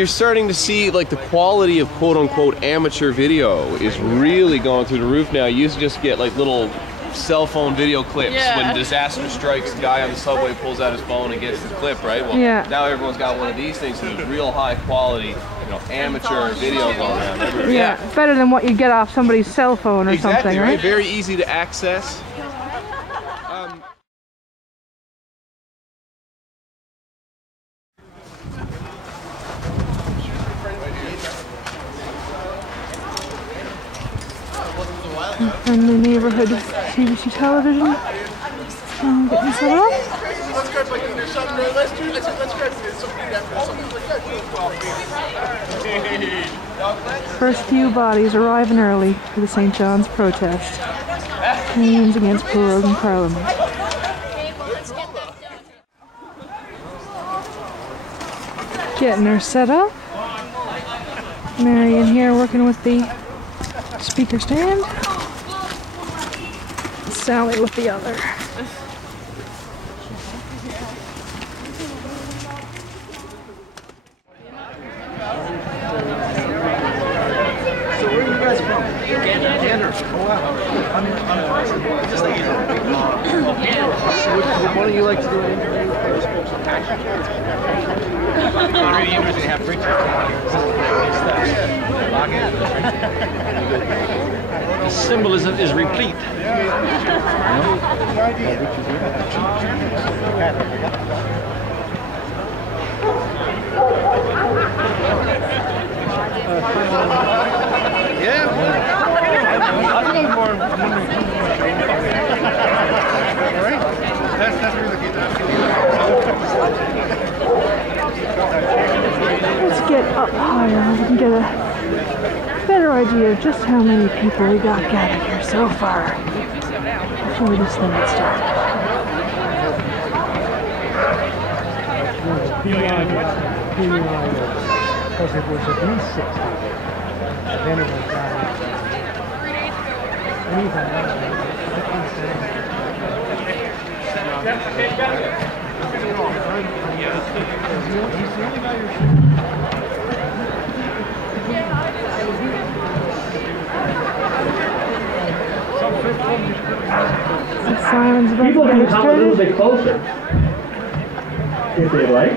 You're starting to see like the quality of quote-unquote amateur video is really going through the roof now. You used to just get like little cell phone video clips when disaster strikes, the guy on the subway pulls out his phone and gets the clip, right? Well, now everyone's got one of these things, so there's real high quality, you know, amateur video going around everywhere. Yeah, better than what you get off somebody's cell phone or something, right? Right? Very easy to access. And the neighborhood CBC television. Getting set up. First few bodies arriving early for the St. John's protest. Canadians Against Proroguing Parliament. Getting her set up. Marion here working with the speaker stand. Sally with the other. So where are you guys from? Canada. Oh wow. Just like what do you like to do? It's really interesting to have the symbolism is replete. Let's get up higher. We can get a better idea of just how many people we got gathered here so far before this thing had started. Because it was at least 60. Then it went down. People can come a little bit closer if they like.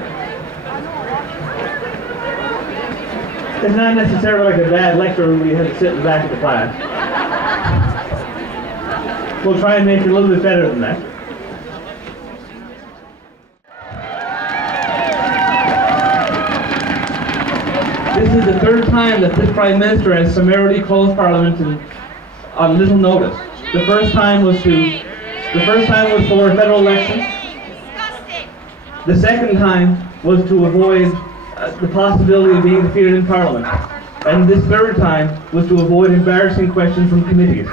It's not necessarily like a bad lecture where you have to sit in the back of the class. We'll try and make it a little bit better than that. This is the third time that the Prime Minister has summarily closed Parliament on little notice. The first time was for federal elections. The second time was to avoid the possibility of being defeated in Parliament. And this third time was to avoid embarrassing questions from committees.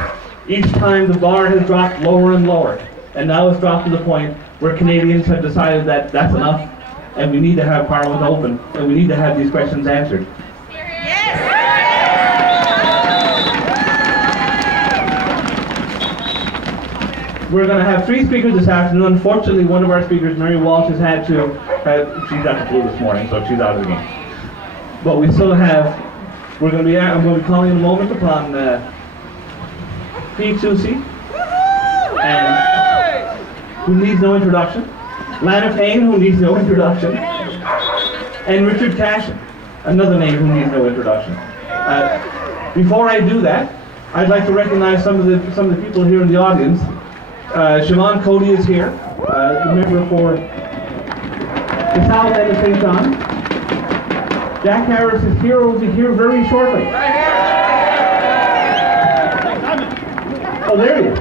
Each time the bar has dropped lower and lower. And now it's dropped to the point where Canadians have decided that that's enough and we need to have Parliament open and we need to have these questions answered. We're going to have three speakers this afternoon. Unfortunately, one of our speakers, Mary Walsh, has had to, she's got the flu this morning, so she's out of the game. But we still have, I'm going to be calling in a moment upon Pete Soucy, and who needs no introduction, Lana Payne, who needs no introduction, and Richard Cashin, another name who needs no introduction. Before I do that, I'd like to recognize some of the people here in the audience. Siobhan Cody is here, the member for the South End of St. John. Jack Harris is here, will be here very shortly. Oh, there he is.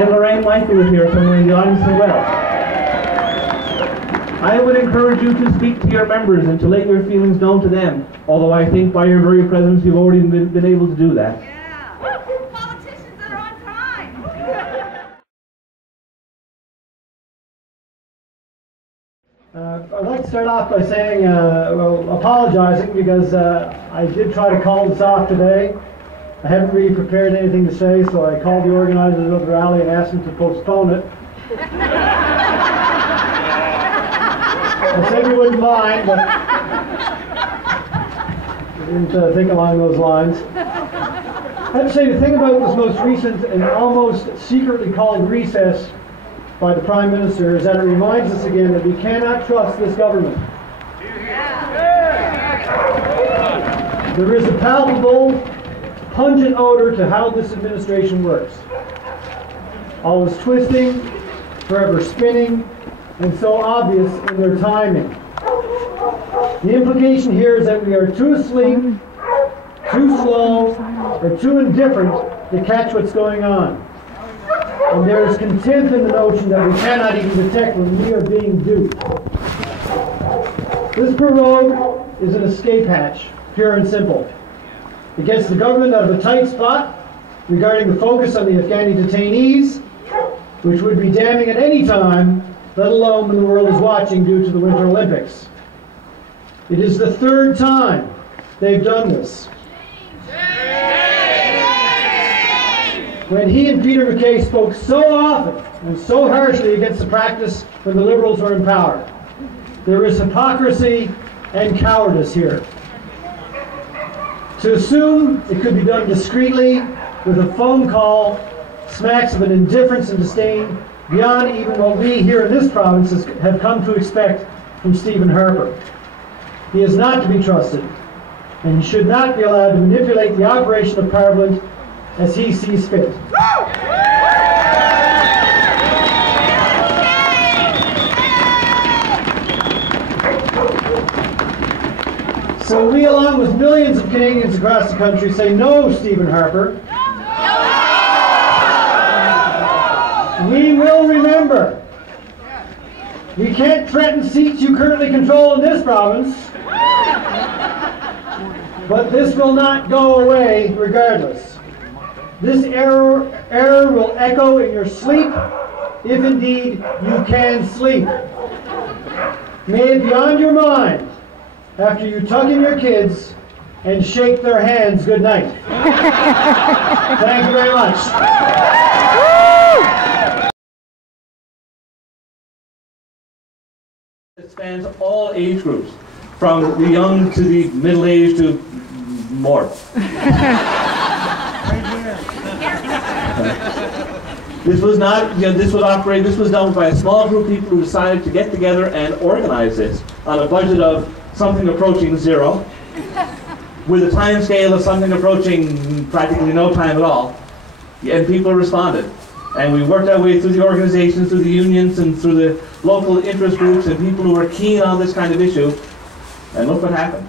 And Lorraine Michael is here somewhere in the audience as well. I would encourage you to speak to your members and to let your feelings known to them, although I think by your very presence you've already been able to do that. I'd like to start off by saying, apologizing because I did try to call this off today. I haven't really prepared anything to say, so I called the organizers of the rally and asked them to postpone it. I said you wouldn't mind, but I didn't think along those lines. I have to say the thing about this most recent and almost secretly called recess by the Prime Minister is that it reminds us again that we cannot trust this government. There is a palpable, pungent odor to how this administration works. Always twisting, forever spinning, and so obvious in their timing. The implication here is that we are too asleep, too slow, or too indifferent to catch what's going on. And there is contempt in the notion that we cannot even detect when we are being duped. This prorogue is an escape hatch, pure and simple. It gets the government out of a tight spot regarding the focus on the Afghani detainees, which would be damning at any time, let alone when the world is watching due to the Winter Olympics. It is the third time they've done this. When he and Peter MacKay spoke so often and so harshly against the practice when the Liberals were in power, there is hypocrisy and cowardice here. To assume it could be done discreetly with a phone call smacks of an indifference and disdain beyond even what we here in this province have come to expect from Stephen Harper. He is not to be trusted, and he should not be allowed to manipulate the operation of Parliament as he sees fit. So we, along with millions of Canadians across the country, say no, Stephen Harper. We will remember. We can't threaten seats you currently control in this province, but this will not go away regardless. This error will echo in your sleep, if indeed you can sleep. May it be on your mind after you tuck in your kids and shake their hands good night. Thank you very much. It spans all age groups, from the young to the middle-aged to more. This was not, this was done by a small group of people who decided to get together and organize this on a budget of something approaching zero, with a time scale of something approaching practically no time at all, and people responded. And we worked our way through the organizations, through the unions, and through the local interest groups and people who were keen on this kind of issue, and look what happened.